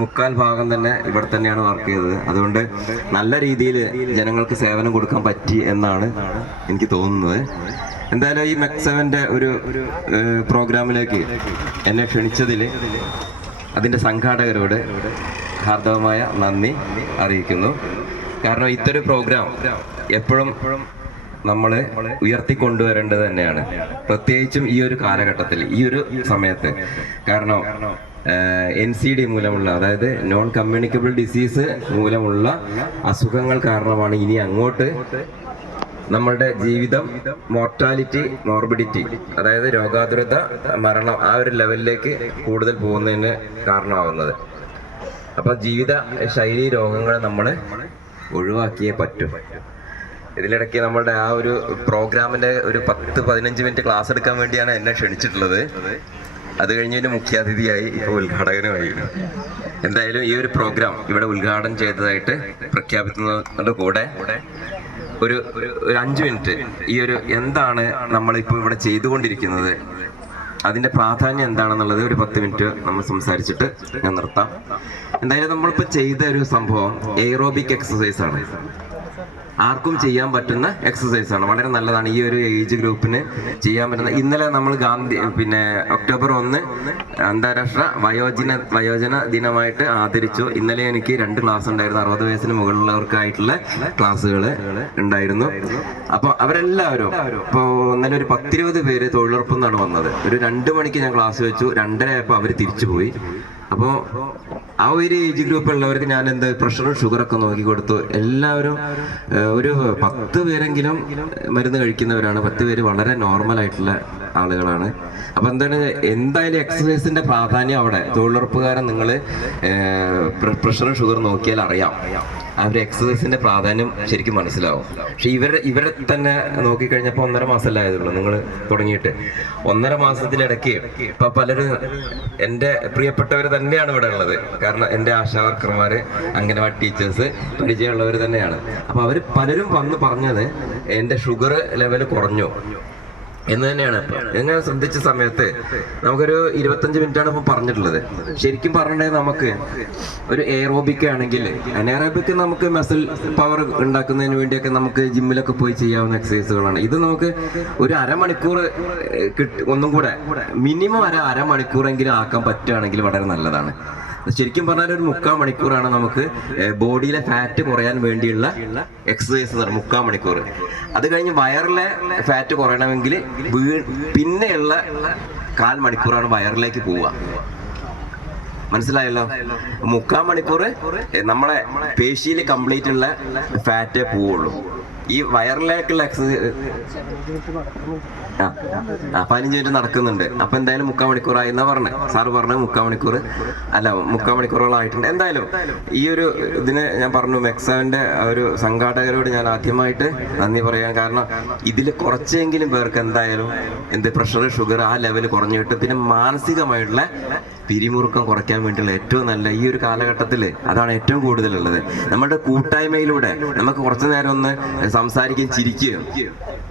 മുക്കാൽ ഭാഗം തന്നെ ഇവിടെ തന്നെയാണ് വർക്ക് ചെയ്തത്. അതുകൊണ്ട് നല്ല രീതിയിൽ ജനങ്ങൾക്ക് സേവനം കൊടുക്കാൻ പറ്റി എന്നാണ് എനിക്ക് തോന്നുന്നത്. എന്തായാലും ഈ മെക്സവന്റെ ഒരു പ്രോഗ്രാമിലേക്ക് എന്നെ ക്ഷണിച്ചതിൽ അതിന്റെ സംഘാടകരോട് ഹാർദവമായ നന്ദി അറിയിക്കുന്നു. കാരണം ഇത്തൊരു പ്രോഗ്രാം എപ്പോഴും നമ്മൾ ഉയർത്തിക്കൊണ്ടുവരേണ്ടത് തന്നെയാണ്. പ്രത്യേകിച്ചും ഈ ഒരു കാലഘട്ടത്തിൽ ഈ ഒരു സമയത്ത്. കാരണം എൻ സി ഡി മൂലമുള്ള അതായത് നോൺ കമ്മ്യൂണിക്കബിൾ ഡിസീസ് മൂലമുള്ള അസുഖങ്ങൾ കാരണമാണ് ഇനി അങ്ങോട്ട് നമ്മളുടെ ജീവിതം മോർട്ടാലിറ്റി മോർബിഡിറ്റി അതായത് രോഗാതുരത മരണം ആ ഒരു ലെവലിലേക്ക് കൂടുതൽ പോകുന്നതിന് കാരണമാകുന്നത് അപ്പൊ ജീവിത ശൈലി രോഗങ്ങളെ നമ്മൾ ഒഴിവാക്കിയേ പറ്റൂ. ഇതിലിടയ്ക്ക് നമ്മളുടെ ആ ഒരു പ്രോഗ്രാമിന്റെ ഒരു പത്ത് പതിനഞ്ച് മിനിറ്റ് ക്ലാസ് എടുക്കാൻ വേണ്ടിയാണ് എന്നെ ക്ഷണിച്ചിട്ടുള്ളത്. അത് കഴിഞ്ഞതിന് മുഖ്യാതിഥിയായി ഇപ്പൊ ഉദ്ഘാടകനുമായി. എന്തായാലും ഈ ഒരു പ്രോഗ്രാം ഇവിടെ ഉദ്ഘാടനം ചെയ്തതായിട്ട് പ്രഖ്യാപിക്കുന്നതിന്റെ കൂടെ ഒരു ഒരു അഞ്ച് മിനിറ്റ് ഈ ഒരു എന്താണ് നമ്മളിപ്പോൾ ഇവിടെ ചെയ്തുകൊണ്ടിരിക്കുന്നത്? അതിന്റെ പ്രാധാന്യം എന്താണെന്നുള്ളത് ഒരു പത്ത് മിനിറ്റ് നമ്മൾ സംസാരിച്ചിട്ട് ഞാൻ നിർത്താം. എന്തായാലും നമ്മളിപ്പോൾ ചെയ്ത ഒരു സംഭവം എയ്റോബിക് എക്സസൈസ് ആണ്. ആർക്കും ചെയ്യാൻ പറ്റുന്ന എക്സസൈസ് ആണ്. വളരെ നല്ലതാണ് ഈ ഒരു ഏജ് ഗ്രൂപ്പിന് ചെയ്യാൻ പറ്റുന്ന. ഇന്നലെ നമ്മൾ ഗാന്ധി പിന്നെ ഒക്ടോബർ ഒന്ന് അന്താരാഷ്ട്ര വയോജന വയോജന ദിനമായിട്ട് ആദരിച്ചു. ഇന്നലെ എനിക്ക് രണ്ട് ക്ലാസ് ഉണ്ടായിരുന്നു. അറുപത് വയസ്സിന് മുകളിലുള്ളവർക്കായിട്ടുള്ള ക്ലാസ്സുകൾ ഉണ്ടായിരുന്നു. അപ്പോൾ അവരെല്ലാവരും ഇപ്പോൾ ഇന്നലെ ഒരു പത്തിരുപത് പേര് തൊഴിലുറപ്പിൽ നിന്നാണ് വന്നത്. ഒരു രണ്ട് മണിക്ക് ഞാൻ ക്ലാസ് വെച്ചു. രണ്ടര ആയപ്പോൾ അവർ തിരിച്ചു പോയി അപ്പോൾ ആ ഒരു ഏജ് ഗ്രൂപ്പിലുള്ളവർക്ക് ഞാൻ എന്ത് പ്രഷറും ഷുഗറൊക്കെ നോക്കി കൊടുത്തു. എല്ലാവരും ഒരു പത്ത് പേരെങ്കിലും മരുന്ന് കഴിക്കുന്നവരാണ്. പത്ത് പേര് വളരെ നോർമൽ ആയിട്ടുള്ള ആളുകളാണ്. അപ്പൊ എന്താണ് എന്തായാലും എക്സസൈസിന്റെ പ്രാധാന്യം അവിടെ? തൊഴിലുറപ്പുകാരൻ നിങ്ങൾ പ്രഷറും ഷുഗറും നോക്കിയാൽ അറിയാം. ഒരു എക്സസൈസിന്റെ പ്രാധാന്യം ശരിക്കും മനസ്സിലാവും. പക്ഷെ ഇവരെ ഇവരെ തന്നെ നോക്കിക്കഴിഞ്ഞപ്പോൾ ഒന്നര മാസമല്ലേ ആയതുള്ളൂ. നിങ്ങൾ തുടങ്ങിയിട്ട്. ഒന്നര മാസത്തിലിടയ്ക്ക് ഇപ്പൊ പലരും എന്റെ പ്രിയപ്പെട്ടവർ തന്നെയാണ് ഇവിടെ ഉള്ളത്. കാരണം എന്റെ ആശാവർക്കർമാര് അംഗനവാടി ടീച്ചേഴ്സ് പരിചയമുള്ളവർ തന്നെയാണ്. അപ്പോൾ അവർ പലരും വന്ന് പറഞ്ഞത് എന്റെ ഷുഗർ ലെവൽ കുറഞ്ഞു എന്ന് തന്നെയാണ്. ഞാൻ ശ്രദ്ധിച്ച സമയത്ത് നമുക്കൊരു ഇരുപത്തഞ്ച് മിനിറ്റ് ആണ് ഇപ്പൊ പറഞ്ഞിട്ടുള്ളത്. ശരിക്കും പറഞ്ഞേ നമുക്ക് ഒരു എയറോബിക് ആണെങ്കിൽ അനേറോബിക് നമുക്ക് മസിൽ പവർ ഉണ്ടാക്കുന്നതിന് വേണ്ടിയൊക്കെ നമുക്ക് ജിമ്മിലൊക്കെ പോയി ചെയ്യാവുന്ന എക്സസൈസുകളാണ് ഇത് നമുക്ക് ഒരു അരമണിക്കൂർ കിട്ടും ഒന്നും കൂടെ മിനിമം അര അരമണിക്കൂറെങ്കിലും ആക്കാൻ പറ്റുകയാണെങ്കിൽ വളരെ നല്ലതാണ്. ശരിക്കും പറഞ്ഞാൽ ഒരു മുക്കാൽ മണിക്കൂറാണ് നമുക്ക് ബോഡിയിലെ ഫാറ്റ് കുറയാൻ വേണ്ടിയുള്ള എക്സസൈസ് മുക്കാൽ മണിക്കൂർ. അത് കഴിഞ്ഞ് വയറിലെ ഫാറ്റ് കുറയണമെങ്കിൽ പിന്നെയുള്ള കാൽ മണിക്കൂറാണ് വയറിലേക്ക് പോവുക. മനസ്സിലായല്ലോ? മുക്കാൽ മണിക്കൂർ നമ്മളെ പേശിയിൽ കംപ്ലീറ്റ് ഉള്ള ഫാറ്റേ പോവുള്ളൂ. ഈ വയറിലേക്കുള്ള എക്സസൈസ് ആ പതിനഞ്ച് മിനിറ്റ് നടക്കുന്നുണ്ട്. അപ്പൊ എന്തായാലും മുക്കാൽ മണിക്കൂറായി എന്നാ പറഞ്ഞത് സാറ് പറഞ്ഞ മുക്കാൽ മണിക്കൂർ. അല്ല മുക്കാൽ മണിക്കൂറോളം ആയിട്ടുണ്ട് എന്തായാലും ഈ ഒരു ഇതിന് ഞാൻ പറഞ്ഞു മെക്സാവിന്റെ ഒരു സംഘാടകരോട് ഞാൻ ആദ്യമായിട്ട് നന്ദി പറയാൻ കാരണം ഇതിൽ കുറച്ചെങ്കിലും പേർക്ക് എന്തായാലും എന്ത് പ്രഷർ ഷുഗർ ആ ലെവൽ കുറഞ്ഞു കിട്ടും. പിന്നെ മാനസികമായിട്ടുള്ള പിരിമുറുക്കം കുറയ്ക്കാൻ വേണ്ടിയുള്ള ഏറ്റവും നല്ല ഈ ഒരു കാലഘട്ടത്തിൽ അതാണ് ഏറ്റവും കൂടുതലുള്ളത്. നമ്മുടെ കൂട്ടായ്മയിലൂടെ നമുക്ക് കുറച്ചു നേരം ഒന്ന് സംസാരിക്കുകയും ചിരിക്കുകയും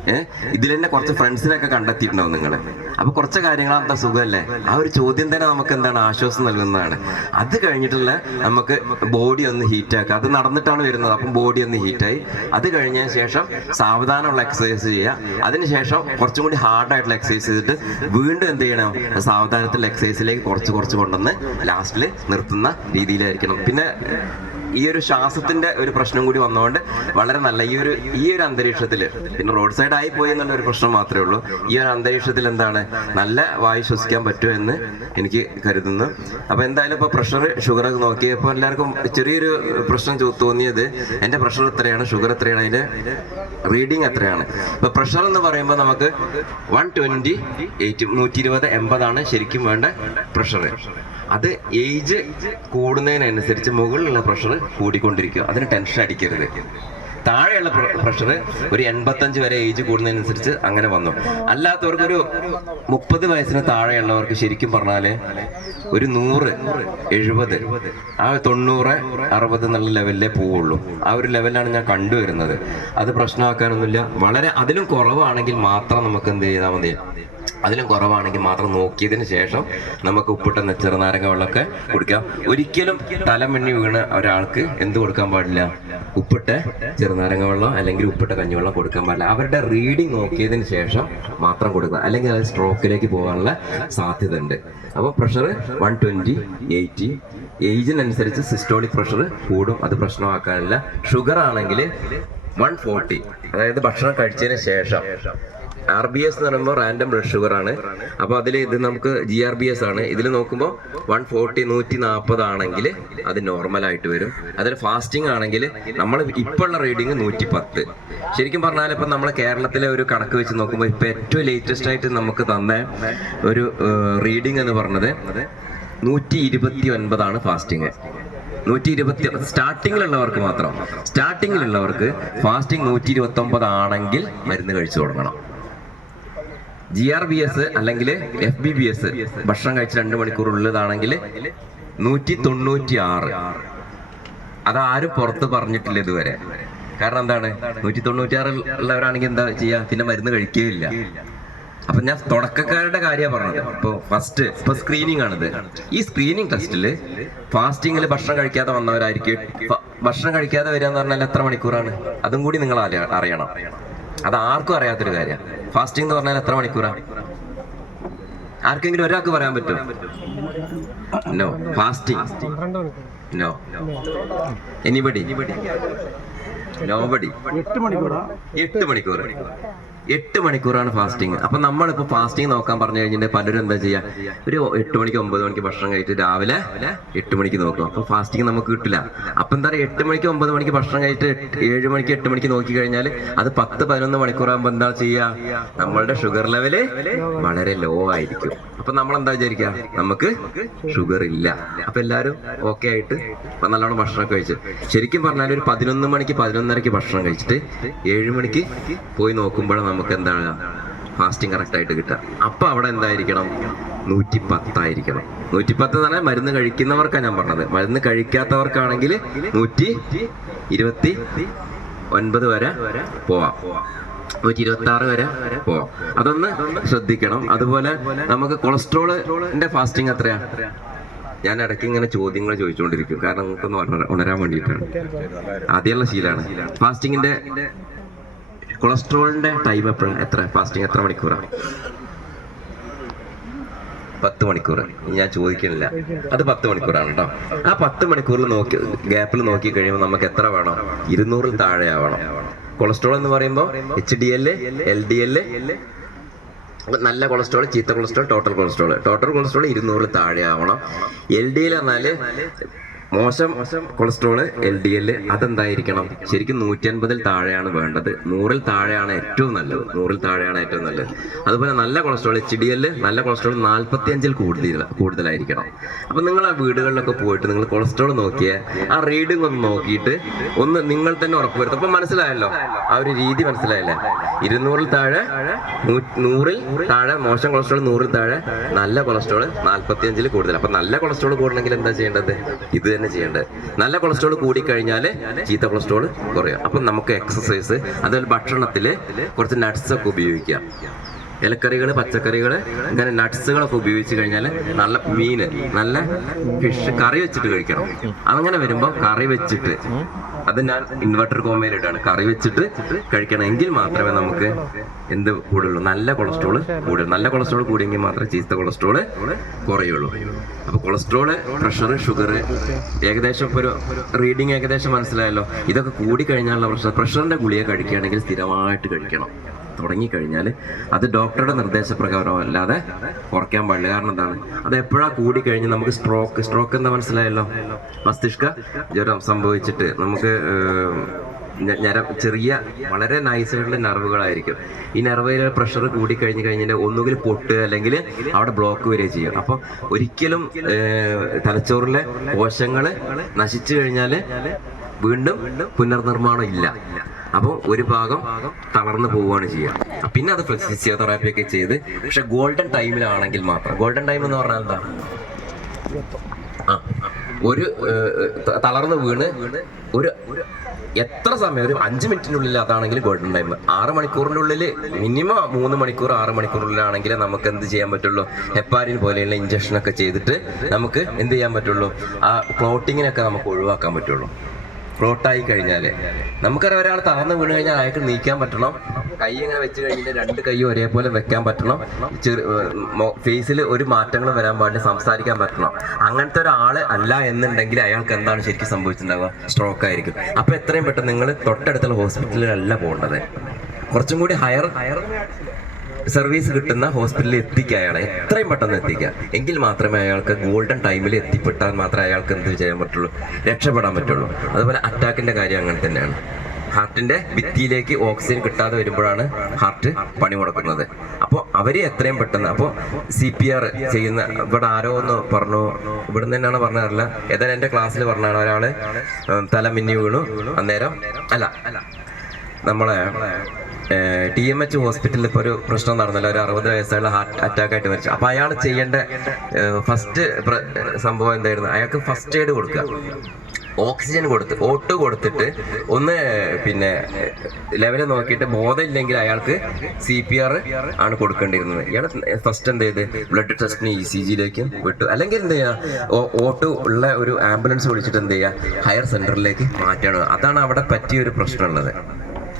ഏഹ് ഇതിൽ തന്നെ കുറച്ച് ഫ്രണ്ട്സിനൊക്കെ കണ്ടെത്തിയിട്ടുണ്ടാവും നിങ്ങൾ അപ്പൊ കുറച്ച് കാര്യങ്ങളാണ് സുഖമല്ലേ? ആ ഒരു ചോദ്യം തന്നെ നമുക്ക് എന്താണ് ആശ്വാസം നൽകുന്നതാണ്. അത് കഴിഞ്ഞിട്ടുള്ള നമുക്ക് ബോഡി ഒന്ന് ഹീറ്റ് ആക്കുക. അത് നടന്നിട്ടാണ് വരുന്നത്. അപ്പം ബോഡി ഒന്ന് ഹീറ്റായി അത് കഴിഞ്ഞ ശേഷം സാവധാനമുള്ള എക്സസൈസ് ചെയ്യുക. അതിനുശേഷം കുറച്ചും കൂടി ഹാർഡായിട്ടുള്ള എക്സസൈസ് ചെയ്തിട്ട് വീണ്ടും എന്ത് ചെയ്യണം? സാവധാനത്തിലുള്ള എക്സസൈസിലേക്ക് കുറച്ച് കുറച്ച് കൊണ്ടുവന്ന് ലാസ്റ്റിൽ നിർത്തുന്ന രീതിയിലായിരിക്കണം. പിന്നെ ഈ ഒരു ശ്വാസത്തിന്റെ ഒരു പ്രശ്നം കൂടി വന്നുകൊണ്ട് വളരെ നല്ല ഈ ഒരു ഈ ഒരു അന്തരീക്ഷത്തിൽ പിന്നെ റോഡ് സൈഡ് ആയി പോയി എന്നുള്ള ഒരു പ്രശ്നം മാത്രമേ ഉള്ളൂ. ഈ ഒരു അന്തരീക്ഷത്തിൽ എന്താണ്? നല്ല വായു ശ്വസിക്കാൻ പറ്റുമോ എന്ന് എനിക്ക് കരുതുന്നു. അപ്പൊ എന്തായാലും ഇപ്പൊ പ്രഷർ ഷുഗർ ഒക്കെ നോക്കിയപ്പോൾ എല്ലാവർക്കും ചെറിയൊരു പ്രശ്നം തോന്നിയത് എന്റെ പ്രഷർ എത്രയാണ്? ഷുഗർ എത്രയാണ്? അതിന്റെ റീഡിങ് എത്രയാണ്? ഇപ്പൊ പ്രഷർ എന്ന് പറയുമ്പോൾ നമുക്ക് വൺ ട്വന്റി എയ്റ്റ് നൂറ്റി ഇരുപത് എൺപതാണ് ശരിക്കും വേണ്ട പ്രഷർ അത് ഏജ് കൂടുന്നതിനനുസരിച്ച് മുകളിലുള്ള പ്രഷർ കൂടിക്കൊണ്ടിരിക്കുക. അതിന് ടെൻഷൻ അടിക്കരുത്. താഴെയുള്ള പ്രഷർ ഒരു എൺപത്തഞ്ച് വരെ ഏജ് കൂടുന്നതിനനുസരിച്ച് അങ്ങനെ വന്നു. അല്ലാത്തവർക്ക് ഒരു മുപ്പത് വയസ്സിന് താഴെയുള്ളവർക്ക് ശരിക്കും പറഞ്ഞാൽ ഒരു നൂറ് എഴുപത് ആ തൊണ്ണൂറ് അറുപത് എന്നുള്ള ലെവലിലേ പോവുള്ളൂ. ആ ഒരു ലെവലാണ് ഞാൻ കണ്ടുവരുന്നത്. അത് പ്രശ്നമാക്കാനൊന്നുമില്ല. വളരെ അതിലും കുറവാണെങ്കിൽ മാത്രം നമുക്ക് എന്ത് ചെയ്താൽ മതി? അതിലും കുറവാണെങ്കിൽ മാത്രം നോക്കിയതിന് ശേഷം നമുക്ക് ഉപ്പിട്ട ചെറുനാരങ്ങ വെള്ളമൊക്കെ കുടിക്കാം. ഒരിക്കലും തലമെണ്ണി വീണ ഒരാൾക്ക് എന്ത് കൊടുക്കാൻ പാടില്ല? ഉപ്പിട്ട ചെറുനാരങ്ങ വെള്ളം അല്ലെങ്കിൽ ഉപ്പിട്ട കഞ്ഞിവെള്ളം കൊടുക്കാൻ പാടില്ല. അവരുടെ റീഡിങ് നോക്കിയതിന് ശേഷം മാത്രം കൊടുക്കുക. അല്ലെങ്കിൽ അത് സ്ട്രോക്കിലേക്ക് പോകാനുള്ള സാധ്യത ഉണ്ട് അപ്പോൾ പ്രഷർ വൺ ട്വന്റി എയ്റ്റി ഏജിനനുസരിച്ച് സിസ്റ്റോളിക് പ്രഷർ കൂടും. അത് പ്രശ്നമാക്കാനില്ല. ഷുഗർ ആണെങ്കിൽ വൺ ഫോർട്ടി അതായത് ഭക്ഷണം കഴിച്ചതിന് ശേഷം. ആർ ബി എസ് എന്ന് പറയുമ്പോൾ റാൻഡം ബ്ലഡ് ഷുഗർ ആണ്. അപ്പോൾ അതിൽ ഇത് നമുക്ക് ജി ആർ ബി എസ് ആണ്. ഇതിൽ നോക്കുമ്പോൾ വൺ ഫോർട്ടി നൂറ്റി നാൽപ്പത് ആണെങ്കിൽ അത് നോർമൽ ആയിട്ട് വരും. അതിൽ ഫാസ്റ്റിംഗ് ആണെങ്കിൽ നമ്മൾ ഇപ്പോൾ ഉള്ള റീഡിങ് നൂറ്റി പത്ത് ശരിക്കും പറഞ്ഞാൽ ഇപ്പം നമ്മൾ കേരളത്തിലെ ഒരു കണക്ക് വെച്ച് നോക്കുമ്പോൾ ഇപ്പം ഏറ്റവും ലേറ്റസ്റ്റ് ആയിട്ട് നമുക്ക് തന്ന ഒരു റീഡിംഗ് എന്ന് പറഞ്ഞത് നൂറ്റി ഇരുപത്തി ഒൻപതാണ് ഫാസ്റ്റിംഗ് നൂറ്റി ഇരുപത്തി സ്റ്റാർട്ടിങ്ങിലുള്ളവർക്ക് മാത്രം. സ്റ്റാർട്ടിങ്ങിലുള്ളവർക്ക് ഫാസ്റ്റിംഗ് നൂറ്റി ഇരുപത്തി ഒമ്പത് ആണെങ്കിൽ മരുന്ന് കഴിച്ചു തുടങ്ങണം. ജി ആർ ബി എസ് അല്ലെങ്കിൽ എഫ് ബി ബി എസ് ഭക്ഷണം കഴിച്ച് രണ്ട് മണിക്കൂർ ഉള്ളതാണെങ്കിൽ നൂറ്റി തൊണ്ണൂറ്റി ആറ് അതാരും പുറത്ത് പറഞ്ഞിട്ടില്ല ഇതുവരെ. കാരണം എന്താണ്? നൂറ്റി തൊണ്ണൂറ്റി ആറ് ഉള്ളവരാണെങ്കിൽ എന്താ ചെയ്യാ? പിന്നെ മരുന്ന് കഴിക്കുകയില്ല അപ്പൊ ഞാൻ തുടക്കക്കാരുടെ കാര്യമാണ് പറഞ്ഞത്. ഇപ്പൊ ഫസ്റ്റ് ഇപ്പൊ സ്ക്രീനിങ് ആണിത്. ഈ സ്ക്രീനിങ് ടെസ്റ്റിൽ ഫാസ്റ്റിങ്ങിൽ ഭക്ഷണം കഴിക്കാതെ വന്നവരായിരിക്കും. ഭക്ഷണം കഴിക്കാതെ വരിക എന്ന് പറഞ്ഞാൽ എത്ര മണിക്കൂറാണ്? അതും കൂടി നിങ്ങൾ അറിയണം. അത് ആർക്കും അറിയാത്തൊരു കാര്യമാണ് ഫാസ്റ്റിംഗ് എന്ന് പറഞ്ഞാൽ എത്ര മണിക്കൂറാണ് ആർക്കെങ്കിലും ഒരാൾക്ക് പറയാൻ പറ്റും no fasting no anybody nobody എട്ട് മണിക്കൂർ എട്ട് മണിക്കൂർ എട്ട് മണിക്കൂറാണ് ഫാസ്റ്റിംഗ് അപ്പൊ നമ്മളിപ്പോ ഫാസ്റ്റിംഗ് നോക്കാൻ പറഞ്ഞു കഴിഞ്ഞിട്ട് പലരും എന്താ ചെയ്യാ? ഒരു എട്ട് മണിക്ക് ഒമ്പത് മണിക്ക് ഭക്ഷണം കഴിച്ചിട്ട് രാവിലെ എട്ട് മണിക്ക് നോക്കും. അപ്പൊ ഫാസ്റ്റിംഗ് നമുക്ക് കിട്ടില്ല. അപ്പൊ എന്താ പറയുക എട്ട് മണിക്ക് ഒമ്പത് മണിക്ക് ഭക്ഷണം കഴിച്ചിട്ട് ഏഴ് മണിക്ക് എട്ട് മണിക്ക് നോക്കി കഴിഞ്ഞാൽ അത് പത്ത് പതിനൊന്ന് മണിക്കൂറാകുമ്പോ എന്താ ചെയ്യാ? നമ്മളുടെ ഷുഗർ ലെവൽ വളരെ ലോ ആയിരിക്കും. അപ്പൊ നമ്മൾ എന്താ വിചാരിക്കുക നമുക്ക് ഷുഗർ ഇല്ല. അപ്പൊ എല്ലാരും ഓക്കെ ആയിട്ട് നല്ലോണം ഭക്ഷണം കഴിച്ചു. ശരിക്കും പറഞ്ഞാൽ ഒരു പതിനൊന്ന് മണിക്ക് പതിനൊന്നരക്ക് ഭക്ഷണം കഴിച്ചിട്ട് ഏഴ് മണിക്ക് പോയി നോക്കുമ്പോഴാണ് നമുക്ക് എന്താണ് ഫാസ്റ്റിംഗ് കറക്റ്റ് ആയിട്ട് കിട്ടുക. അപ്പൊ അവിടെ എന്തായിരിക്കണം? നൂറ്റി പത്തായിരിക്കണം നൂറ്റി പത്ത് പറഞ്ഞാൽ മരുന്ന് കഴിക്കുന്നവർക്കാണ് ഞാൻ പറഞ്ഞത്. മരുന്ന് കഴിക്കാത്തവർക്കാണെങ്കിൽ നൂറ്റി ഇരുപത്തി ഒൻപത് വരെ പോവാം. നൂറ്റി ഇരുപത്തി ആറ് വരെ പോവാം. അതൊന്ന് ശ്രദ്ധിക്കണം. അതുപോലെ നമുക്ക് കൊളസ്ട്രോളിന്റെ ഫാസ്റ്റിംഗ് എത്രയാ? ഞാൻ ഇടയ്ക്ക് ഇങ്ങനെ ചോദ്യങ്ങൾ ചോദിച്ചുകൊണ്ടിരിക്കും. കാരണം ഉണര- ഉണരാൻ വേണ്ടിയിട്ടാണ്. ആദ്യമുള്ള ശീലാണ് ഫാസ്റ്റിങ്ങിന്റെ കൊളസ്ട്രോളിന്റെ ടൈം എപ്പോഴാണ് എത്ര? ഫാസ്റ്റിംഗ് എത്ര മണിക്കൂറാണ് പത്ത് മണിക്കൂർ ഞാൻ ചോദിക്കുന്നില്ല അത് പത്ത് മണിക്കൂറാണ് കേട്ടോ ആ പത്ത് മണിക്കൂറിൽ നോക്കി ഗ്യാപ്പിൽ നോക്കി കഴിയുമ്പോൾ നമുക്ക് എത്ര വേണം? ഇരുന്നൂറിൽ താഴെ ആവണം. കൊളസ്ട്രോൾ എന്ന് പറയുമ്പോൾ H D L L D L നല്ല കൊളസ്ട്രോൾ ചീത്ത cholesterol total cholesterol. Total cholesterol ഇരുന്നൂറിൽ താഴെ ആവണം. എൽ ഡി എൽ എന്നാൽ മോശം കൊളസ്ട്രോൾ എൽ ഡി എൽ അതെന്തായിരിക്കണം? ശരിക്കും നൂറ്റി അൻപതിൽ താഴെയാണ് വേണ്ടത്. നൂറിൽ താഴെയാണ് ഏറ്റവും നല്ലത്. നൂറിൽ താഴെയാണ് ഏറ്റവും നല്ലത്. അതുപോലെ നല്ല കൊളസ്ട്രോൾ എച്ച് ഡി എൽ നല്ല കൊളസ്ട്രോൾ നാൽപ്പത്തി അഞ്ചിൽ കൂടുതൽ കൂടുതലായിരിക്കണം. അപ്പൊ നിങ്ങൾ ആ വീടുകളിലൊക്കെ പോയിട്ട് നിങ്ങൾ കൊളസ്ട്രോൾ നോക്കിയ ആ റീഡിംഗ് ഒന്ന് നോക്കിയിട്ട് ഒന്ന് നിങ്ങൾ തന്നെ ഉറപ്പുവരുത്തും അപ്പൊ മനസ്സിലായല്ലോ? ആ ഒരു രീതി മനസ്സിലായല്ലേ? ഇരുന്നൂറിൽ താഴെ നൂറിൽ താഴെ മോശം കൊളസ്ട്രോൾ നൂറിൽ താഴെ നല്ല കൊളസ്ട്രോൾ നാൽപ്പത്തി അഞ്ചിൽ കൂടുതൽ. അപ്പൊ നല്ല കൊളസ്ട്രോൾ കൂടണമെങ്കിൽ എന്താ ചെയ്യേണ്ടത്? ഇത് തന്നെ ചെയ്യേണ്ടത്. നല്ല കൊളസ്ട്രോൾ കൂടി കഴിഞ്ഞാൽ ചീത്ത കൊളസ്ട്രോൾ കുറയും. അപ്പം നമുക്ക് എക്സസൈസ് അതുപോലെ ഭക്ഷണത്തിൽ കുറച്ച് നട്ട്സ് ഒക്കെ ഉപയോഗിക്കാം. ഇലക്കറികൾ പച്ചക്കറികൾ ഇങ്ങനെ നട്ട്സുകളൊക്കെ ഉപയോഗിച്ച് കഴിഞ്ഞാൽ നല്ല മീൻ നല്ല ഫിഷ് കറി വെച്ചിട്ട് കഴിക്കണം. അങ്ങനെ വരുമ്പോൾ കറി വെച്ചിട്ട് അത് ഞാൻ ഇൻവെർട്ടർ കോമയിലിട്ടാണ് കറി വെച്ചിട്ട് കഴിക്കണമെങ്കിൽ മാത്രമേ നമുക്ക് എന്ത് കൂടുള്ളൂ? നല്ല കൊളസ്ട്രോൾ കൂടുള്ളൂ നല്ല കൊളസ്ട്രോൾ കൂടിയെങ്കിൽ മാത്രമേ ചീത്ത കൊളസ്ട്രോൾ കുറയുള്ളൂ. അപ്പൊ കൊളസ്ട്രോൾ പ്രഷർ ഷുഗർ ഏകദേശം ഒരു റീഡിങ് ഏകദേശം മനസ്സിലായല്ലോ. ഇതൊക്കെ കൂടി കഴിഞ്ഞാലുള്ള പ്രഷറിന്റെ ഗുളിക കഴിക്കുകയാണെങ്കിൽ സ്ഥിരമായിട്ട് കഴിക്കണം. തുടങ്ങിക്കഴിഞ്ഞാൽ അത് ഡോക്ടറുടെ നിർദ്ദേശപ്രകാരം അല്ലാതെ കുറയ്ക്കാൻ പാടില്ല. കാരണം എന്താണ്? അത് എപ്പോഴാ കൂടിക്കഴിഞ്ഞ് നമുക്ക് സ്ട്രോക്ക് സ്ട്രോക്ക് എന്താ മനസ്സിലായല്ലോ? മസ്തിഷ്ക ജ്വരം സംഭവിച്ചിട്ട് നമുക്ക് ഞര ചെറിയ വളരെ നൈസായിട്ടുള്ള നെർവുകളായിരിക്കും ഈ നെർവിലെ പ്രഷർ കൂടി കഴിഞ്ഞ് കഴിഞ്ഞാൽ ഒന്നുകിൽ പൊട്ട് അല്ലെങ്കിൽ അവിടെ ബ്ലോക്ക് വരെ ചെയ്യും. അപ്പം ഒരിക്കലും തലച്ചോറിലെ കോശങ്ങൾ നശിച്ചു കഴിഞ്ഞാൽ വീണ്ടും പുനർനിർമ്മാണം ഇല്ല. അപ്പോൾ ഒരു ഭാഗം തളർന്നു പോവുകയാണ് ചെയ്യുക. പിന്നെ അത് ഫിസിയോതെറാപ്പി ഒക്കെ ചെയ്ത് പക്ഷെ ഗോൾഡൻ ടൈമിലാണെങ്കിൽ മാത്രം. ഗോൾഡൻ ടൈം എന്ന് പറഞ്ഞാൽ എന്താ? ഒരു തളർന്ന് വീണ് ഒരു എത്ര സമയം? ഒരു അഞ്ച് മിനിറ്റിനുള്ളിൽ അതാണെങ്കിൽ ഗോൾഡൻ ടൈം ആറ് മണിക്കൂറിന്റെ ഉള്ളിൽ മിനിമം മൂന്ന് മണിക്കൂർ ആറ് മണിക്കൂറിനുള്ളിലാണെങ്കിൽ നമുക്ക് എന്ത് ചെയ്യാൻ പറ്റുള്ളൂ? ഹെപ്പാരിൻ പോലെയുള്ള ഇഞ്ചക്ഷനൊക്കെ ചെയ്തിട്ട് നമുക്ക് എന്ത് ചെയ്യാൻ പറ്റുള്ളൂ? ആ ക്ലോട്ടിങ്ങിനൊക്കെ നമുക്ക് ഒഴിവാക്കാൻ പറ്റുള്ളൂ. ക്ലോട്ടായി കഴിഞ്ഞാൽ നമുക്കറിയാം ഒരാൾ തളർന്ന് വീണ് കഴിഞ്ഞാൽ അയാൾക്ക് നീക്കാൻ പറ്റണം. കൈ ഇങ്ങനെ വെച്ച് കഴിഞ്ഞിട്ട് രണ്ട് കൈ ഒരേപോലെ വെക്കാൻ പറ്റണം. ചെറു ഫേസിൽ ഒരു മാറ്റങ്ങളും വരാൻ പാടില്ല സംസാരിക്കാൻ പറ്റണം. അങ്ങനത്തെ ഒരാൾ അല്ല എന്നുണ്ടെങ്കിൽ അയാൾക്ക് എന്താണ് ശരിക്കും സംഭവിച്ചിട്ടുണ്ടാവുക? സ്ട്രോക്ക് ആയിരിക്കും. അപ്പൊ എത്രയും പെട്ടെന്ന് നിങ്ങൾ തൊട്ടടുത്തുള്ള ഹോസ്പിറ്റലിലല്ല പോകേണ്ടത്. കുറച്ചും കൂടി ഹയർ ഹയർ സർവീസ് കിട്ടുന്ന ഹോസ്പിറ്റലിൽ എത്തിക്കുക അയാളെ. എത്രയും പെട്ടെന്ന് എത്തിക്കുക. എങ്കിൽ മാത്രമേ അയാൾക്ക് ഗോൾഡൻ ടൈമിൽ എത്തിപ്പെട്ടാൽ മാത്രമേ അയാൾക്ക് എന്ത് ചെയ്യാൻ പറ്റുള്ളൂ? രക്ഷപ്പെടാൻ പറ്റുള്ളൂ. അതുപോലെ അറ്റാക്കിന്റെ കാര്യം അങ്ങനെ തന്നെയാണ്. ഹാർട്ടിന്റെ ഭിത്തിയിലേക്ക് ഓക്സിജൻ കിട്ടാതെ വരുമ്പോഴാണ് ഹാർട്ട് പണി മുടക്കുന്നത്. അപ്പോൾ അവരെ എത്രയും പെട്ടെന്ന് അപ്പോൾ സി പി ആർ ചെയ്യുന്ന ഇവിടെ ആരോ ഒന്ന് പറഞ്ഞു ഇവിടെ തന്നെയാണ് പറഞ്ഞതല്ല ഏതായാലും എന്റെ ക്ലാസ്സിൽ പറഞ്ഞാണ് ഒരാൾ തല മിന്നി വീണു അന്നേരം അല്ല നമ്മളെ ടി എം എച്ച് ഹോസ്പിറ്റലിൽ ഇപ്പോൾ ഒരു പ്രശ്നം നടന്നല്ലോ. ഒരു അറുപത് വയസ്സുള്ള ഹാർട്ട് അറ്റാക്ക് ആയിട്ട് മരിച്ചു. അപ്പോൾ അയാൾ ചെയ്യേണ്ട ഫസ്റ്റ് സംഭവം എന്തായിരുന്നു? അയാൾക്ക് ഫസ്റ്റ് എയ്ഡ് കൊടുക്കുക. ഓക്സിജൻ കൊടുത്ത് ഓട്ട് കൊടുത്തിട്ട് ഒന്ന് പിന്നെ ലെവൽ നോക്കിയിട്ട് ബോധമില്ലെങ്കിൽ അയാൾക്ക് സി പി ആർ ആണ് കൊടുക്കേണ്ടിയിരുന്നത്. ഇയാൾ ഫസ്റ്റ് എന്ത് ചെയ്ത്? ബ്ലഡ് ടെസ്റ്റിന് ഇ സി ജിയിലേക്ക് വിട്ടു. അല്ലെങ്കിൽ എന്ത് ചെയ്യുക ഓട്ടോ ഉള്ള ഒരു ആംബുലൻസ് വിളിച്ചിട്ട് എന്ത് ചെയ്യുക ഹയർ സെന്ററിലേക്ക് മാറ്റണം. അതാണ് അവിടെ പറ്റിയ ഒരു പ്രശ്നമുള്ളത്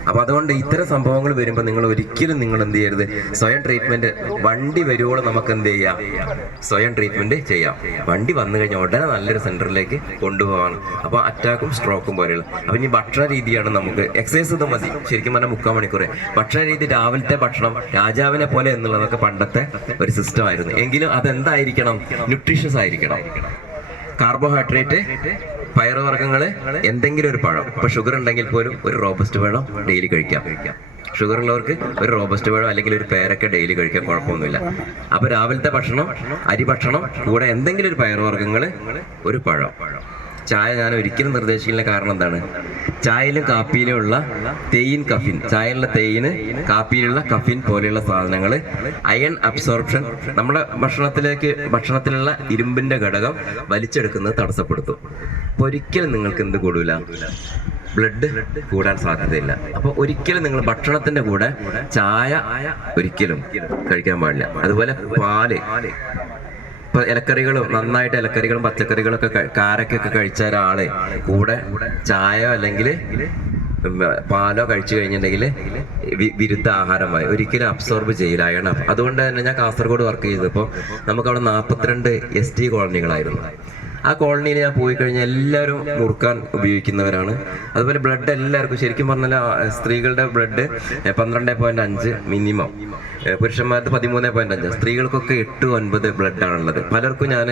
അപ്പൊ അതുകൊണ്ട് ഇത്തരം സംഭവങ്ങൾ വരുമ്പോൾ നിങ്ങൾ ഒരിക്കലും നിങ്ങൾ എന്ത് ചെയ്യരുത്. സ്വയം ട്രീറ്റ്മെന്റ് വണ്ടി വരുവോളം നമുക്ക് എന്ത് ചെയ്യാം? സ്വയം ട്രീറ്റ്മെന്റ് ചെയ്യാം. വണ്ടി വന്നു കഴിഞ്ഞാൽ ഉടനെ നല്ലൊരു സെന്ററിലേക്ക് കൊണ്ടുപോകാണ് അപ്പൊ അറ്റാക്കും സ്ട്രോക്കും പോലെയുള്ള. അപ്പൊ ഇനി ഭക്ഷണ രീതിയാണ് നമുക്ക് എക്സസൈസ് ഇത് മതി. ശരിക്കും പറഞ്ഞാൽ മുക്കാൽ മണിക്കൂർ. ഭക്ഷണ രീതി രാവിലത്തെ ഭക്ഷണം രാജാവിനെ പോലെ എന്നുള്ളതൊക്കെ പണ്ടത്തെ ഒരു സിസ്റ്റം ആയിരുന്നു. എങ്കിലും അതെന്തായിരിക്കണം? ന്യൂട്രീഷ്യസ് ആയിരിക്കണം. കാർബോഹൈഡ്രേറ്റ് പയറുവർഗങ്ങൾ എന്തെങ്കിലും ഒരു പഴം. ഇപ്പൊ ഷുഗർ ഉണ്ടെങ്കിൽ പോലും ഒരു റോബസ്റ്റ് പഴം ഡെയിലി കഴിക്കാം. ഷുഗർ ഉള്ളവർക്ക് ഒരു റോബസ്റ്റ് പഴം അല്ലെങ്കിൽ ഒരു പേരൊക്കെ ഡെയിലി കഴിക്കാൻ കുഴപ്പമൊന്നുമില്ല. അപ്പൊ രാവിലത്തെ ഭക്ഷണം അരി ഭക്ഷണം കൂടെ എന്തെങ്കിലും ഒരു പയറുവർഗങ്ങൾ ഒരു പഴം. ചായ ഞാൻ ഒരിക്കലും നിർദ്ദേശിക്കുന്ന കാരണം എന്താണ്? ചായയിലും കാപ്പിയിലും ഉള്ള തേയിൻ കഫിൻ. ചായയിലുള്ള തേയിന് കാപ്പിയിലുള്ള കഫിൻ പോലെയുള്ള സാധനങ്ങൾ അയൺ അബ്സോർപ്ഷൻ നമ്മുടെ ഭക്ഷണത്തിലേക്ക് ഭക്ഷണത്തിലുള്ള ഇരുമ്പിന്റെ ഘടകം വലിച്ചെടുക്കുന്നത് തടസ്സപ്പെടുത്തും. അപ്പൊ ഒരിക്കലും നിങ്ങൾക്ക് എന്ത് കൂടൂല? ബ്ലഡ് കൂടാൻ സാധ്യതയില്ല. അപ്പൊ ഒരിക്കലും നിങ്ങൾ ഭക്ഷണത്തിന്റെ കൂടെ ചായ ഒരിക്കലും കഴിക്കാൻ പാടില്ല. അതുപോലെ പാൽ. ഇലക്കറികളും നന്നായിട്ട് ഇലക്കറികളും പച്ചക്കറികളൊക്കെ കാരക്കൊക്കെ കഴിച്ച ഒരാൾ കൂടെ ചായയോ അല്ലെങ്കിൽ പാലോ കഴിച്ചു കഴിഞ്ഞിട്ടുണ്ടെങ്കിൽ വിരുദ്ധ ആഹാരമായി. ഒരിക്കലും അബ്സോർബ് ചെയ്യില്ല അതുകൊണ്ട് തന്നെ ഞാൻ കാസർഗോഡ് വർക്ക് ചെയ്തപ്പോൾ നമുക്ക് അവിടെ നാൽപ്പത്തിരണ്ട് എസ് ടി കോളനികളായിരുന്നു ആ കോളനിയിൽ ഞാൻ പോയി കഴിഞ്ഞാൽ എല്ലാവരും മുറുക്കാൻ ഉപയോഗിക്കുന്നവരാണ്. അതുപോലെ ബ്ലഡ് എല്ലാവർക്കും ശരിക്കും പറഞ്ഞാൽ സ്ത്രീകളുടെ ബ്ലഡ് പന്ത്രണ്ട് പോയിന്റ് അഞ്ച് മിനിമം പുരുഷന്മാർക്ക് പതിമൂന്ന് പോയിന്റ് അഞ്ച്. സ്ത്രീകൾക്കൊക്കെ എട്ട് ഒൻപത് ബ്ലഡ് ആണുള്ളത്. പലർക്കും ഞാൻ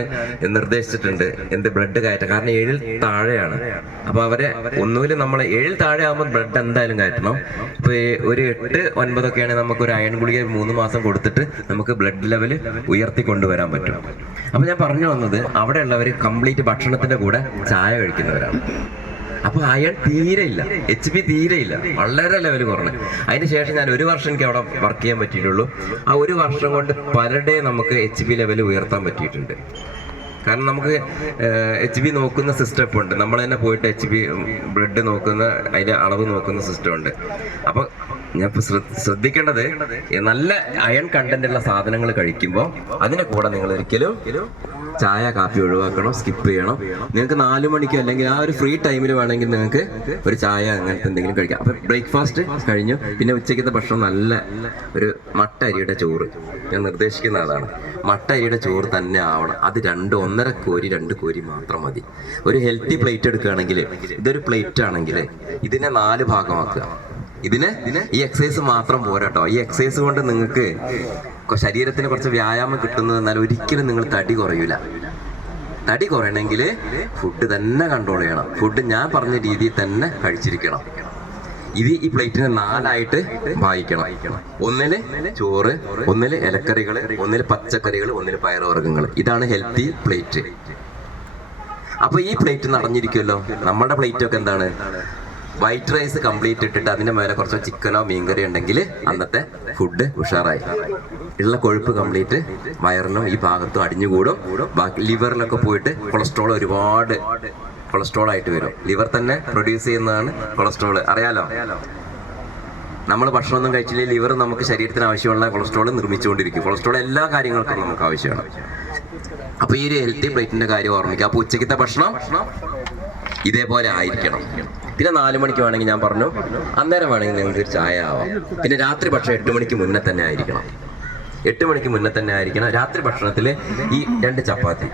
നിർദ്ദേശിച്ചിട്ടുണ്ട് എന്ത് ബ്ലഡ് കയറ്റാം. കാരണം ഏഴിൽ താഴെയാണ്. അപ്പൊ അവരെ ഒന്നുമില്ല നമ്മൾ ഏഴിൽ താഴെ ആകുമ്പോൾ ബ്ലഡ് എന്തായാലും കയറ്റണം. ഇപ്പൊ ഒരു എട്ട് ഒൻപതൊക്കെയാണെങ്കിൽ നമുക്ക് ഒരു അയൺ ഗുളിക മൂന്ന് മാസം കൊടുത്തിട്ട് നമുക്ക് ബ്ലഡ് ലെവൽ ഉയർത്തി കൊണ്ടുവരാൻ പറ്റും. അപ്പൊ ഞാൻ പറഞ്ഞു വന്നത് അവിടെ ഉള്ളവർ കംപ്ലീറ്റ് ഭക്ഷണത്തിന്റെ കൂടെ ചായ കഴിക്കുന്നവരാണ്. അപ്പൊ അയാൾ തീരെ ഇല്ല. എച്ച് പി തീരെ ഇല്ല. വളരെ ലെവൽ കുറഞ്ഞു. അതിന് ശേഷം ഞാൻ ഒരു വർഷം എനിക്ക് അവിടെ വർക്ക് ചെയ്യാൻ പറ്റിയിട്ടുള്ളൂ. ആ ഒരു വർഷം കൊണ്ട് പലരുടെ നമുക്ക് എച്ച് പി ലെവൽ ഉയർത്താൻ പറ്റിയിട്ടുണ്ട്. കാരണം നമുക്ക് എച്ച് ബി നോക്കുന്ന സിസ്റ്റം ഇപ്പോൾ ഉണ്ട്. നമ്മൾ തന്നെ പോയിട്ട് എച്ച് ബി ബ്ലഡ് നോക്കുന്ന അതിന്റെ അളവ് നോക്കുന്ന സിസ്റ്റം ഉണ്ട്. അപ്പൊ ഞാൻ ശ്രദ്ധിക്കേണ്ടത് നല്ല അയൺ കണ്ടന്റ് ഉള്ള സാധനങ്ങൾ കഴിക്കുമ്പോൾ അതിന്റെ കൂടെ നിങ്ങൾ ഒരിക്കലും ചായ കാപ്പി ഒഴിവാക്കണം സ്കിപ്പ് ചെയ്യണം. നിങ്ങൾക്ക് നാലു മണിക്കോ അല്ലെങ്കിൽ ആ ഒരു ഫ്രീ ടൈമിൽ വേണമെങ്കിൽ നിങ്ങൾക്ക് ഒരു ചായ അങ്ങനത്തെ എന്തെങ്കിലും കഴിക്കാം. അപ്പം ബ്രേക്ക്ഫാസ്റ്റ് കഴിഞ്ഞു. പിന്നെ ഉച്ചയ്ക്കത്തെ ഭക്ഷണം നല്ല ഒരു മട്ട അരിയുടെ ചോറ്. ഞാൻ നിർദ്ദേശിക്കുന്ന അതാണ് മട്ട അരിയുടെ ചോറ് തന്നെ ആവണം. അത് രണ്ട് ഒന്നര കോരി രണ്ട് കോരി മാത്രം മതി. ഒരു ഹെൽത്തി പ്ലേറ്റ് എടുക്കുകയാണെങ്കിൽ ഇതൊരു പ്ലേറ്റ് ആണെങ്കിൽ ഇതിനെ നാല് ഭാഗമാക്കുക. ഇതിന് ഈ എക്സസൈസ് മാത്രം പോരാട്ടോ ഈ എക്സസൈസ് കൊണ്ട് നിങ്ങൾക്ക് ശരീരത്തിന് കുറച്ച് വ്യായാമം കിട്ടുന്നത് എന്നാൽ ഒരിക്കലും നിങ്ങൾ തടി കുറയൂല. തടി കുറയണമെങ്കിൽ ഫുഡ് തന്നെ കൺട്രോൾ ചെയ്യണം. ഫുഡ് ഞാൻ പറഞ്ഞ രീതിയിൽ തന്നെ കഴിച്ചിരിക്കണം. ഇത് ഈ പ്ലേറ്റിനെ നാലായിട്ട് വായിക്കണം ഒന്നിൽ ചോറ് ഒന്നിൽ ഇലക്കറികൾ ഒന്നിൽ പച്ചക്കറികൾ ഒന്നിൽ പയറുവർഗങ്ങൾ ഇതാണ് ഹെൽത്തി പ്ലേറ്റ് അപ്പൊ ഈ പ്ലേറ്റ് നടഞ്ഞിരിക്കുമല്ലോ നമ്മുടെ പ്ലേറ്റ് ഒക്കെ എന്താണ്? വൈറ്റ് റൈസ് കംപ്ലീറ്റ് ഇട്ടിട്ട് അതിന്റെ മേലെ കുറച്ച് ചിക്കനോ മീൻകറി ഉണ്ടെങ്കിൽ അന്നത്തെ ഫുഡ് ഉഷാറായി. ഉള്ള കൊഴുപ്പ് കംപ്ലീറ്റ് വയറിനും ഈ ഭാഗത്തും അടിഞ്ഞുകൂടും. ബാക്കി ലിവറിലൊക്കെ പോയിട്ട് കൊളസ്ട്രോൾ ഒരുപാട് കൊളസ്ട്രോൾ ആയിട്ട് വരും. ലിവർ തന്നെ പ്രൊഡ്യൂസ് ചെയ്യുന്നതാണ് കൊളസ്ട്രോൾ. അറിയാലോ? നമ്മൾ ഭക്ഷണമൊന്നും കഴിച്ചില്ലെങ്കിൽ ലിവർ നമുക്ക് ശരീരത്തിന് ആവശ്യമുള്ള കൊളസ്ട്രോൾ നിർമ്മിച്ചുകൊണ്ടിരിക്കും. കൊളസ്ട്രോൾ എല്ലാ കാര്യങ്ങൾക്കും നമുക്ക് ആവശ്യമാണ്. അപ്പൊ ഈ ഒരു ഹെൽത്തി പ്ലേറ്റിന്റെ കാര്യം ഓർമ്മിക്കുക. അപ്പൊ ഉച്ചക്കത്തെ ഭക്ഷണം ഇതേപോലെ ആയിരിക്കണം. പിന്നെ നാല് മണിക്ക് വേണമെങ്കിൽ ഞാൻ പറഞ്ഞു അന്നേരം വേണമെങ്കിൽ നിങ്ങൾക്ക് ചായ ആവാം. പിന്നെ രാത്രി ഭക്ഷണം എട്ട് മണിക്ക് മുന്നേ തന്നെ ആയിരിക്കണം. എട്ട് മണിക്ക് മുന്നേ തന്നെ ആയിരിക്കണം രാത്രി ഭക്ഷണത്തിൽ ഈ രണ്ട് ചപ്പാത്തി.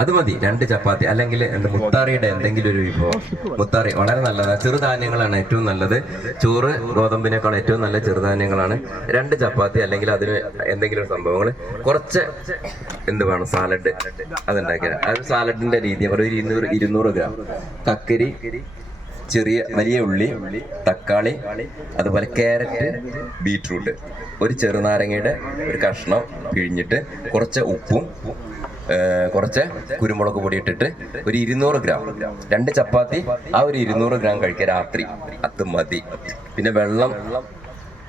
അത് മതി രണ്ട് ചപ്പാത്തി. അല്ലെങ്കിൽ എന്ത് മുത്താറിയുടെ എന്തെങ്കിലും ഒരു വിഭവം. മുത്താറി വളരെ നല്ലതാണ്. ചെറുധാന്യങ്ങളാണ് ഏറ്റവും നല്ലത്. ചോറ് ഗോതമ്പിനേക്കാൾ ഏറ്റവും നല്ല ചെറുധാന്യങ്ങളാണ്. രണ്ട് ചപ്പാത്തി അല്ലെങ്കിൽ അതിന് എന്തെങ്കിലും ഒരു സംഭവങ്ങൾ. കുറച്ച് എന്ത് വേണം? സാലഡ് അതുണ്ടാക്കിയ. അത് സാലഡിന്റെ രീതി. ഒരു ഇരുന്നൂറ് ഇരുന്നൂറ് ഗ്രാം. കക്കരി ചെറിയ വലിയ ഉള്ളി തക്കാളി അതുപോലെ ക്യാരറ്റ് ബീറ്റ്റൂട്ട്. ഒരു ചെറുനാരങ്ങയുടെ ഒരു കഷ്ണം പിഴിഞ്ഞിട്ട് കുറച്ച് ഉപ്പും കുറച്ച് കുരുമുളക് പൊടി ഇട്ടിട്ട് ഒരു ഇരുന്നൂറ് ഗ്രാം. രണ്ട് ചപ്പാത്തി ആ ഒരു ഇരുന്നൂറ് ഗ്രാം കഴിക്കുക രാത്രി. അത് മതി. പിന്നെ വെള്ളം.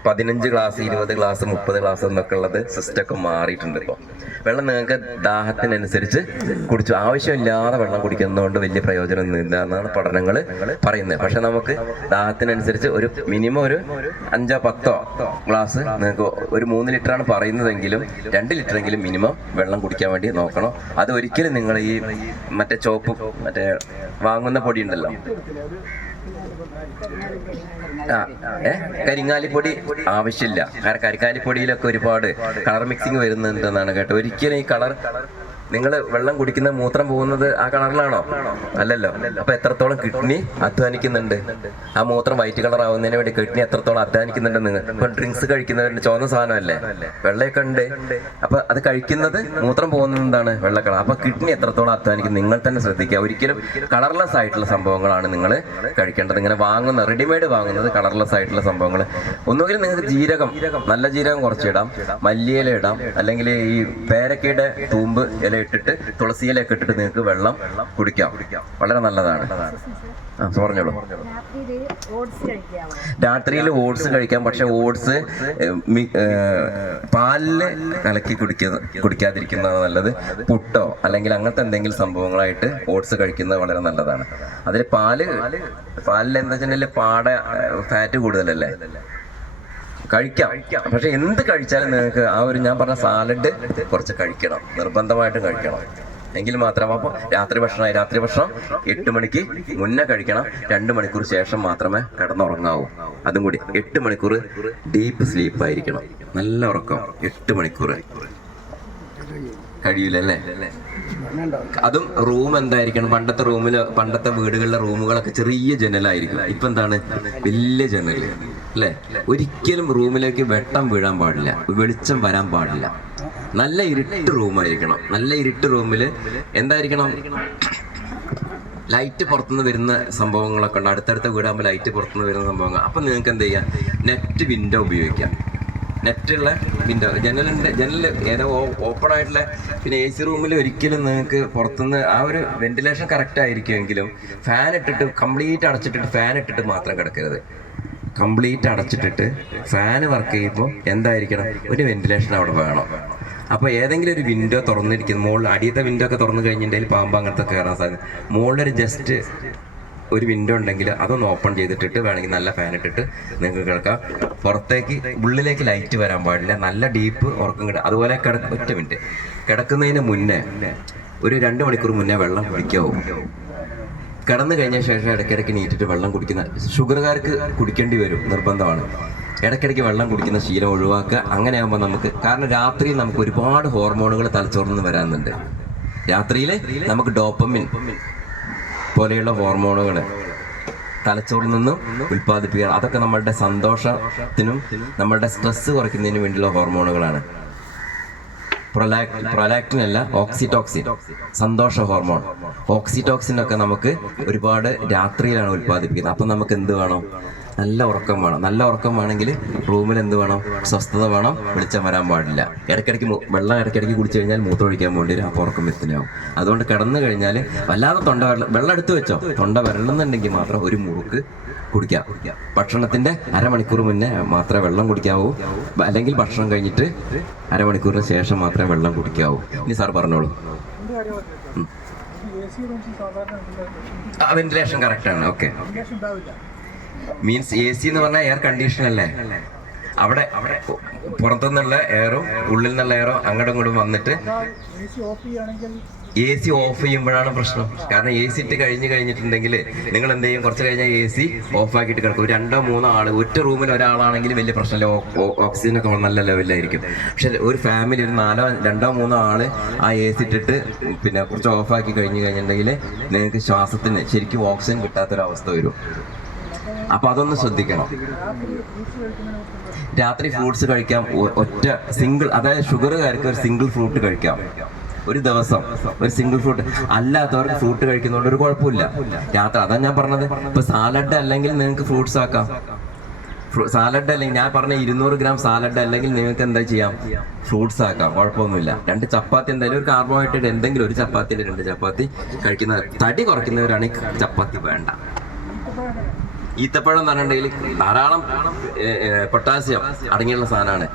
പതിനഞ്ച് ഗ്ലാസ് ഇരുപത് ഗ്ലാസ് മുപ്പത് ഗ്ലാസ് എന്നൊക്കെ ഉള്ളത് സിസ്റ്റമൊക്കെ മാറിയിട്ടുണ്ട് ഇപ്പോൾ വെള്ളം നിങ്ങൾക്ക് ദാഹത്തിനനുസരിച്ച് കുടിച്ചു. ആവശ്യമില്ലാതെ വെള്ളം കുടിക്കുന്നതുകൊണ്ട് വലിയ പ്രയോജനം ഇല്ല എന്നാണ് പഠനങ്ങൾ പറയുന്നത്. പക്ഷെ നമുക്ക് ദാഹത്തിനനുസരിച്ച് ഒരു മിനിമം ഒരു അഞ്ചോ പത്തോ ഗ്ലാസ് നിങ്ങൾക്ക് ഒരു മൂന്ന് ലിറ്ററാണ് പറയുന്നതെങ്കിലും രണ്ട് ലിറ്ററെങ്കിലും മിനിമം വെള്ളം കുടിക്കാൻ വേണ്ടി നോക്കണം. അത് ഒരിക്കലും നിങ്ങൾ ഈ മറ്റേ ചോപ്പ് മറ്റേ വാങ്ങുന്ന പൊടി ഉണ്ടല്ലോ. ഏ? കരിങ്ങാലിപ്പൊടി ആവശ്യമില്ല. കരിങ്ങാലിപ്പൊടിയിലൊക്കെ ഒരുപാട് കളർ മിക്സിങ് വരുന്നുണ്ടെന്നാണ് കേട്ടോ ഒരിക്കലും ഈ കളർ നിങ്ങൾ വെള്ളം കുടിക്കുന്ന മൂത്രം പോകുന്നത് ആ കളറിലാണോ? അല്ലല്ലോ. അപ്പൊ എത്രത്തോളം കിഡ്നി അധ്വാനിക്കുന്നുണ്ട്? ആ മൂത്രം വൈറ്റ് കളർ ആവുന്നതിന് വേണ്ടി കിഡ്നി എത്രത്തോളം അധ്വാനിക്കുന്നുണ്ട് നിങ്ങൾ ഇപ്പൊ ഡ്രിങ്ക്സ് കഴിക്കുന്നവരുടെ ചുവന്ന സാധനമല്ലേ? വെള്ളയൊക്കെ ഉണ്ട്. അപ്പൊ അത് കഴിക്കുന്നത് മൂത്രം പോകുന്നത് എന്താണ്? വെള്ള കളർ അപ്പൊ കിഡ്നി എത്രത്തോളം അധ്വാനിക്കും നിങ്ങൾ തന്നെ ശ്രദ്ധിക്കുക. ഒരിക്കലും കളർലെസ് ആയിട്ടുള്ള സംഭവങ്ങളാണ് നിങ്ങൾ കഴിക്കേണ്ടത്. ഇങ്ങനെ വാങ്ങുന്ന റെഡിമെയ്ഡ് വാങ്ങുന്നത് കളർലെസ് ആയിട്ടുള്ള സംഭവങ്ങൾ ഒന്നുകിൽ നിങ്ങൾക്ക് ജീരകം നല്ല ജീരകം കുറച്ചിടാം. മല്ലിയില ഇടാം. അല്ലെങ്കിൽ ഈ പേരക്കയുടെ തൂമ്പ് ഇല ഇട്ടിട്ട് തുളസി ഇലയൊക്കെ ഇട്ടിട്ട് നിങ്ങൾക്ക് വെള്ളം കുടിക്കാം. വളരെ നല്ലതാണ്. പറഞ്ഞോളൂ. രാത്രിയിൽ ഓട്സ് കഴിക്കാം പക്ഷെ ഓട്സ് പാലിൽ കലക്കി കുടിക്കുന്ന കുടിക്കാതിരിക്കുന്നത് നല്ലത്. പുട്ടോ അല്ലെങ്കിൽ അങ്ങനത്തെ എന്തെങ്കിലും സംഭവങ്ങളായിട്ട് ഓട്സ് കഴിക്കുന്നത് വളരെ നല്ലതാണ്. അതിൽ പാൽ പാലിൽ എന്താ വെച്ചാൽ പാട ഫാറ്റ് കൂടുതലല്ലേ? കഴിക്കാം. പക്ഷെ എന്ത് കഴിച്ചാലും നിങ്ങൾക്ക് ആ ഒരു ഞാൻ പറഞ്ഞ സാലഡ് കുറച്ച് കഴിക്കണം. നിർബന്ധമായിട്ടും കഴിക്കണം. എങ്കിൽ മാത്രം അപ്പോൾ രാത്രി ഭക്ഷണം രാത്രി ഭക്ഷണം എട്ട് മണിക്ക് മുന്നേ കഴിക്കണം. രണ്ട് മണിക്കൂർ ശേഷം മാത്രമേ കിടന്നുറങ്ങാവൂ. അതും കൂടി എട്ട് മണിക്കൂർ ഡീപ്പ് സ്ലീപ്പ് ആയിരിക്കണം. നല്ല ഉറക്കം. എട്ട് മണിക്കൂർ. കഴിയൂലല്ലേ? അതും റൂം എന്തായിരിക്കണം? പണ്ടത്തെ റൂമിൽ പണ്ടത്തെ വീടുകളിലെ റൂമുകളൊക്കെ ചെറിയ ജനലായിരിക്കും. ഇപ്പൊ എന്താണ്? വലിയ ജനൽ അല്ലെ? ഒരിക്കലും റൂമിലേക്ക് വെട്ടം വീഴാൻ പാടില്ല. വെളിച്ചം വരാൻ പാടില്ല. നല്ല ഇരുട്ട് റൂമായിരിക്കണം. നല്ല ഇരുട്ട് റൂമിൽ എന്തായിരിക്കണം? ലൈറ്റ് പുറത്തുനിന്ന് വരുന്ന സംഭവങ്ങളൊക്കെ ഉണ്ട്. അടുത്തടുത്ത വീടാകുമ്പോൾ ലൈറ്റ് പുറത്തുനിന്ന് വരുന്ന സംഭവങ്ങൾ. അപ്പം നിങ്ങൾക്ക് എന്ത് ചെയ്യാം? നെറ്റ് വിൻഡോ ഉപയോഗിക്കാം. നെറ്റുള്ള വിൻഡോ ജനലിന്റെ ജനൽ ഏതോ ഓപ്പൺ ആയിട്ടുള്ള പിന്നെ എ സി റൂമിൽ ഒരിക്കലും നിങ്ങൾക്ക് പുറത്തുനിന്ന് ആ ഒരു വെന്റിലേഷൻ കറക്റ്റ് ആയിരിക്കുമെങ്കിലും ഫാൻ ഇട്ടിട്ട് കംപ്ലീറ്റ് അടച്ചിട്ടിട്ട് ഫാൻ ഇട്ടിട്ട് മാത്രം കിടക്കരുത്. കംപ്ലീറ്റ് അടച്ചിട്ടിട്ട് ഫാൻ വർക്ക് ചെയ്യുമ്പോൾ എന്തായിരിക്കണം? ഒരു വെന്റിലേഷൻ അവിടെ വേണം. അപ്പോൾ ഏതെങ്കിലും ഒരു വിൻഡോ തുറന്നിരിക്കുന്നു. മുകളിൽ അടിയത്തെ വിൻഡോ ഒക്കെ തുറന്നു കഴിഞ്ഞിട്ടുണ്ടെങ്കിൽ പാമ്പ് അങ്ങനത്തെ കയറാൻ സാധ്യത. മുകളിലൊരു ജസ്റ്റ് ഒരു വിൻഡോ ഉണ്ടെങ്കിൽ അതൊന്ന് ഓപ്പൺ ചെയ്തിട്ടിട്ട് വേണമെങ്കിൽ നല്ല ഫാൻ ഇട്ടിട്ട് നിങ്ങൾക്ക് കിടക്കാം പുറത്തേക്ക് ഉള്ളിലേക്ക് ലൈറ്റ് വരാൻ പാടില്ല. നല്ല ഡീപ്പ് ഉറക്കം കിട്ടും. അതുപോലെ കിടക്ക ഒറ്റ മിനിറ്റ് കിടക്കുന്നതിന് മുന്നേ ഒരു രണ്ട് മണിക്കൂർ മുന്നേ വെള്ളം കുടിക്കാവും. കിടന്നു കഴിഞ്ഞ ശേഷം ഇടയ്ക്കിടയ്ക്ക് നീറ്റിട്ട് വെള്ളം കുടിക്കുന്ന ഷുഗറുകാർക്ക് കുടിക്കേണ്ടി വരും. നിർബന്ധമാണ്. ഇടയ്ക്കിടയ്ക്ക് വെള്ളം കുടിക്കുന്ന ശീലം ഒഴിവാക്കുക. അങ്ങനെയാകുമ്പോൾ നമുക്ക് കാരണം രാത്രിയിൽ നമുക്ക് ഒരുപാട് ഹോർമോണുകൾ തലച്ചോർന്ന് വരാനുണ്ട് രാത്രിയിൽ നമുക്ക് ഡോപ്പമിൻ പോലെയുള്ള ഹോർമോണുകൾ തലച്ചോറിൽ നിന്നും ഉൽപ്പാദിപ്പിക്കുക അതൊക്കെ നമ്മളുടെ സന്തോഷത്തിനും നമ്മളുടെ സ്ട്രെസ് കുറയ്ക്കുന്നതിന് വേണ്ടിയുള്ള ഹോർമോണുകളാണ് പ്രൊലാക് പ്രൊലാക്റ്റിൻ അല്ല ഓക്സിറ്റോക്സിൻ സന്തോഷ ഹോർമോൺ ഓക്സിറ്റോക്സിൻ ഒക്കെ നമുക്ക് ഒരുപാട് രാത്രിയിലാണ് ഉൽപ്പാദിപ്പിക്കുന്നത്. അപ്പം നമുക്ക് എന്ത് വേണം? നല്ല ഉറക്കം വേണം. നല്ല ഉറക്കം വേണമെങ്കിൽ റൂമിൽ എന്ത് വേണം? സ്വസ്ഥത വേണം. വെളിച്ചം വരാൻ പാടില്ല. ഇടയ്ക്കിടയ്ക്ക് വെള്ളം ഇടയ്ക്കിടയ്ക്ക് കുടിച്ചു കഴിഞ്ഞാൽ മൂത്രം ഒഴിക്കാൻ വേണ്ടി അപ്പോൾ ഉറക്കം വ്യക്തനാവും അതുകൊണ്ട് കിടന്നു കഴിഞ്ഞാൽ വല്ലാതെ തൊണ്ട വെള്ളം എടുത്തു വെച്ചോ? തൊണ്ട വരണമെന്നുണ്ടെങ്കിൽ മാത്രം ഒരു മുറുക്ക് കുടിക്കാം. ഭക്ഷണത്തിന്റെ അരമണിക്കൂർ മുന്നേ മാത്രമേ വെള്ളം കുടിക്കാവൂ. അല്ലെങ്കിൽ ഭക്ഷണം കഴിഞ്ഞിട്ട് അരമണിക്കൂറിന് ശേഷം മാത്രമേ വെള്ളം കുടിക്കാവൂ. ഇനി സാർ പറഞ്ഞോളൂ. വെന്റിലേഷൻ കറക്റ്റ് ആണ് ഓക്കെ. മീൻസ് എ സി എന്ന് പറഞ്ഞാൽ എയർ കണ്ടീഷൻ അല്ലേ? അവിടെ അവിടെ പുറത്തുനിന്നുള്ള എയറും ഉള്ളിൽ നിന്നുള്ള എയറും അങ്ങോട്ടും ഇങ്ങോട്ടും വന്നിട്ട് എ സി ഓഫ് ചെയ്യുമ്പോഴാണ് പ്രശ്നം. കാരണം എ സി ഇട്ട് കഴിഞ്ഞ് കഴിഞ്ഞിട്ടുണ്ടെങ്കിൽ നിങ്ങൾ എന്ത് ചെയ്യും? കുറച്ച് കഴിഞ്ഞാൽ എ സി ഓഫ് ആക്കിയിട്ട് കിടക്കും. ഒരു രണ്ടോ മൂന്നോ ആൾ ഒറ്റ റൂമിൽ ഒരാളാണെങ്കിൽ വലിയ പ്രശ്നമില്ല. ഓക്സിജൻ ഒക്കെ നല്ല ലെവലിലായിരിക്കും പക്ഷെ ഒരു ഫാമിലി ഒരു നാലോ രണ്ടോ മൂന്നോ ആൾ ആ എ സി ഇട്ടിട്ട് പിന്നെ കുറച്ച് ഓഫ് ആക്കി കഴിഞ്ഞ് കഴിഞ്ഞിട്ടുണ്ടെങ്കിൽ നിങ്ങൾക്ക് ശ്വാസത്തിന് ശരിക്കും ഓക്സിജൻ കിട്ടാത്തൊരവസ്ഥ വരും. അപ്പൊ അതൊന്ന് ശ്രദ്ധിക്കണം. രാത്രി ഫ്രൂട്ട്സ് കഴിക്കാം ഒറ്റ സിംഗിൾ അതായത് ഷുഗറുകാർക്ക് ഒരു സിംഗിൾ ഫ്രൂട്ട് കഴിക്കാം. ഒരു ദിവസം ഒരു സിംഗിൾ ഫ്രൂട്ട് അല്ലാത്തവർക്ക് ഫ്രൂട്ട് കഴിക്കുന്നതുകൊണ്ട് ഒരു കുഴപ്പമില്ല. രാത്രി അതാ ഞാൻ പറഞ്ഞത്. ഇപ്പൊ സാലഡ് അല്ലെങ്കിൽ നിങ്ങൾക്ക് ഫ്രൂട്ട്സ് ആക്കാം. സാലഡ് അല്ലെങ്കിൽ ഞാൻ പറഞ്ഞ ഇരുന്നൂറ് ഗ്രാം സാലഡ് അല്ലെങ്കിൽ നിങ്ങൾക്ക് എന്താ ചെയ്യാം? ഫ്രൂട്ട്സ് ആക്കാം കുഴപ്പമൊന്നുമില്ല. രണ്ട് ചപ്പാത്തി എന്തായാലും ഒരു കാർബോഹൈഡ്രേറ്റ് എന്തെങ്കിലും ഒരു ചപ്പാത്തി രണ്ട് ചപ്പാത്തി കഴിക്കുന്ന തടി കുറയ്ക്കുന്നവരാണെങ്കിൽ ചപ്പാത്തി വേണ്ട. ഈത്തപ്പഴം പറഞ്ഞിട്ടുണ്ടെങ്കിൽ ധാരാളം പൊട്ടാസ്യം അടങ്ങിയുള്ള സാധനമാണ്.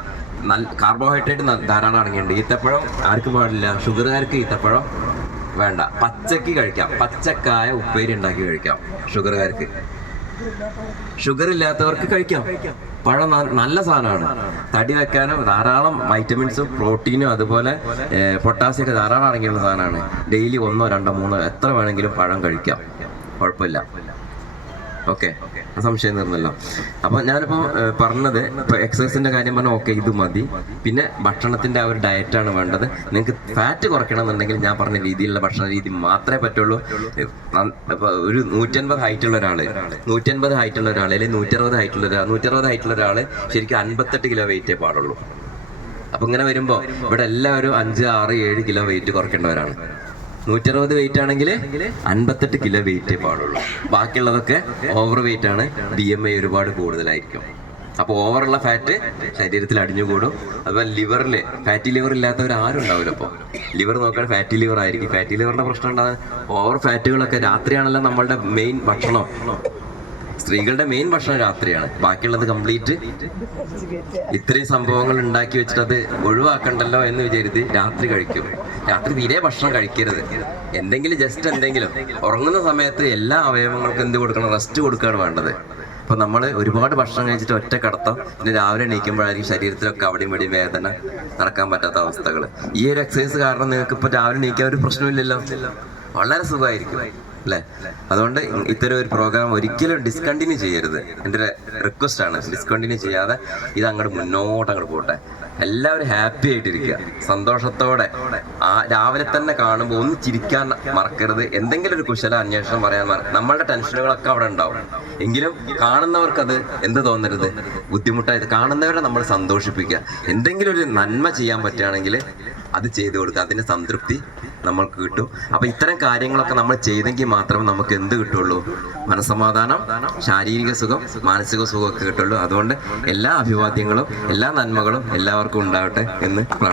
നല്ല കാർബോഹൈഡ്രേറ്റ് ധാരാളം അടങ്ങിയിട്ടുണ്ട്. ഈത്തപ്പഴം ആർക്കും പാടില്ല. ഷുഗറുകാർക്ക് ഈത്തപ്പഴം വേണ്ട. പച്ചക്ക് കഴിക്കാം. പച്ചക്കായ ഉപ്പേരി ഉണ്ടാക്കി കഴിക്കാം ഷുഗറുകാർക്ക്. ഷുഗർ ഇല്ലാത്തവർക്ക് കഴിക്കാം. പഴം നല്ല സാധനമാണ്. തടി വെക്കാനും ധാരാളം വൈറ്റമിൻസും പ്രോട്ടീനും അതുപോലെ പൊട്ടാസ്യം ഒക്കെ ധാരാളം അടങ്ങിയുള്ള സാധനമാണ്. ഡെയിലി ഒന്നോ രണ്ടോ മൂന്നോ എത്ര വേണമെങ്കിലും പഴം കഴിക്കാം. കുഴപ്പമില്ല. ഓക്കെ. സംശയം തീർന്നല്ലോ. അപ്പൊ ഞാനിപ്പോ പറഞ്ഞത് എക്സസൈസിന്റെ കാര്യം പറഞ്ഞാൽ ഓക്കെ ഇത് മതി. പിന്നെ ഭക്ഷണത്തിന്റെ ആ ഒരു ഡയറ്റാണ് വേണ്ടത്. നിങ്ങൾക്ക് ഫാറ്റ് കുറയ്ക്കണം എന്നുണ്ടെങ്കിൽ ഞാൻ പറഞ്ഞ രീതിയിലുള്ള ഭക്ഷണ രീതി മാത്രമേ പറ്റുള്ളൂ. ഒരു നൂറ്റൻപത് ഹൈറ്റുള്ള ഒരാൾ നൂറ്റൻപത് ഹൈറ്റുള്ള ഒരാൾ അല്ലെങ്കിൽ നൂറ്ററുപത് ഹൈറ്റ് ഉള്ള ഒരാൾ നൂറ്ററുപത് ഹൈറ്റ് ഉള്ള ഒരാൾ ശരിക്കും അൻപത്തെട്ട് കിലോ വെയിറ്റേ പാടുള്ളൂ. അപ്പൊ ഇങ്ങനെ വരുമ്പോ ഇവിടെ എല്ലാവരും അഞ്ച് ആറ് ഏഴ് കിലോ വെയിറ്റ് കുറയ്ക്കേണ്ടവരാണ്. നൂറ്ററുപത് വെയിറ്റ് ആണെങ്കിൽ അൻപത്തെട്ട് കിലോ വെയിറ്റേ പാടുള്ളൂ. ബാക്കിയുള്ളതൊക്കെ ഓവർ വെയിറ്റ് ആണ്. ബി എം ഐ ഒരുപാട് കൂടുതലായിരിക്കും. അപ്പോൾ ഓവറുള്ള ഫാറ്റ് ശരീരത്തിൽ അടിഞ്ഞുകൂടും. അതുപോലെ ലിവറിൽ ഫാറ്റി ലിവർ ഇല്ലാത്തവർ ആരും ഉണ്ടാവില്ല അപ്പോൾ ലിവർ നോക്കാൻ ഫാറ്റി ലിവർ ആയിരിക്കും. ഫാറ്റി ലിവറിന്റെ പ്രശ്നം ഉണ്ടാകുന്നത് ഓവർ ഫാറ്റുകളൊക്കെ രാത്രിയാണല്ലോ നമ്മളുടെ മെയിൻ ഭക്ഷണം. സ്ത്രീകളുടെ മെയിൻ ഭക്ഷണം രാത്രിയാണ്. ബാക്കിയുള്ളത് കംപ്ലീറ്റ് ഇത്രയും സംഭവങ്ങൾ ഉണ്ടാക്കി വെച്ചിട്ട് അത് ഒഴിവാക്കണ്ടല്ലോ എന്ന് വിചാരിച്ച് രാത്രി കഴിക്കും. രാത്രി തീരെ ഭക്ഷണം കഴിക്കരുത്. എന്തെങ്കിലും ജസ്റ്റ് എന്തെങ്കിലും. ഉറങ്ങുന്ന സമയത്ത് എല്ലാ അവയവങ്ങൾക്കും എന്ത് കൊടുക്കണം? റെസ്റ്റ് കൊടുക്കുകയാണ് വേണ്ടത്. അപ്പൊ നമ്മൾ ഒരുപാട് ഭക്ഷണം കഴിച്ചിട്ട് ഒറ്റ കടത്തം പിന്നെ രാവിലെ എണീക്കുമ്പോഴായിരിക്കും ശരീരത്തിലൊക്കെ അവിടെയും ഇവിടെയും വേദന നടക്കാൻ പറ്റാത്ത അവസ്ഥകൾ ഈ ഒരു എക്സസൈസ് കാരണം നിങ്ങൾക്ക് ഇപ്പൊ രാവിലെ എണീക്കാൻ ഒരു പ്രശ്നമില്ലല്ലോ വളരെ സുഖമായിരിക്കും. അല്ലേ അതുകൊണ്ട് ഇത്തരം ഒരു പ്രോഗ്രാം ഒരിക്കലും ഡിസ്കണ്ടിന്യൂ ചെയ്യരുത്. എന്റെ റിക്വസ്റ്റ് ആണ്. ഡിസ്കണ്ടിന്യൂ ചെയ്യാതെ ഇത് അങ്ങോട്ട് മുന്നോട്ട് അങ്ങോട്ട് പോട്ടെ. എല്ലാവരും ഹാപ്പി ആയിട്ടിരിക്കുക സന്തോഷത്തോടെ. ആ രാവിലെ തന്നെ കാണുമ്പോൾ ഒന്ന് ചിരിക്കാൻ മറക്കരുത്. എന്തെങ്കിലും ഒരു കുശല അന്വേഷണം പറയാൻ നമ്മളുടെ ടെൻഷനുകളൊക്കെ അവിടെ ഉണ്ടാവും. എങ്കിലും കാണുന്നവർക്ക് അത് എന്ത് തോന്നരുത്? ബുദ്ധിമുട്ടായത് കാണുന്നവരെ നമ്മൾ സന്തോഷിപ്പിക്കുക എന്തെങ്കിലും ഒരു നന്മ ചെയ്യാൻ പറ്റുകയാണെങ്കിൽ അത് ചെയ്തു കൊടുക്കുക അതിന്റെ സംതൃപ്തി നമ്മൾക്ക് കിട്ടും. അപ്പം ഇത്തരം കാര്യങ്ങളൊക്കെ നമ്മൾ ചെയ്തെങ്കിൽ മാത്രമേ നമുക്ക് എന്ത് കിട്ടുള്ളൂ? മനസമാധാനം ശാരീരിക സുഖം മാനസിക സുഖമൊക്കെ കിട്ടുള്ളൂ. അതുകൊണ്ട് എല്ലാ അഭിവാദ്യങ്ങളും എല്ലാ നന്മകളും എല്ലാവർക്കും ഉണ്ടാവട്ടെ എന്ന്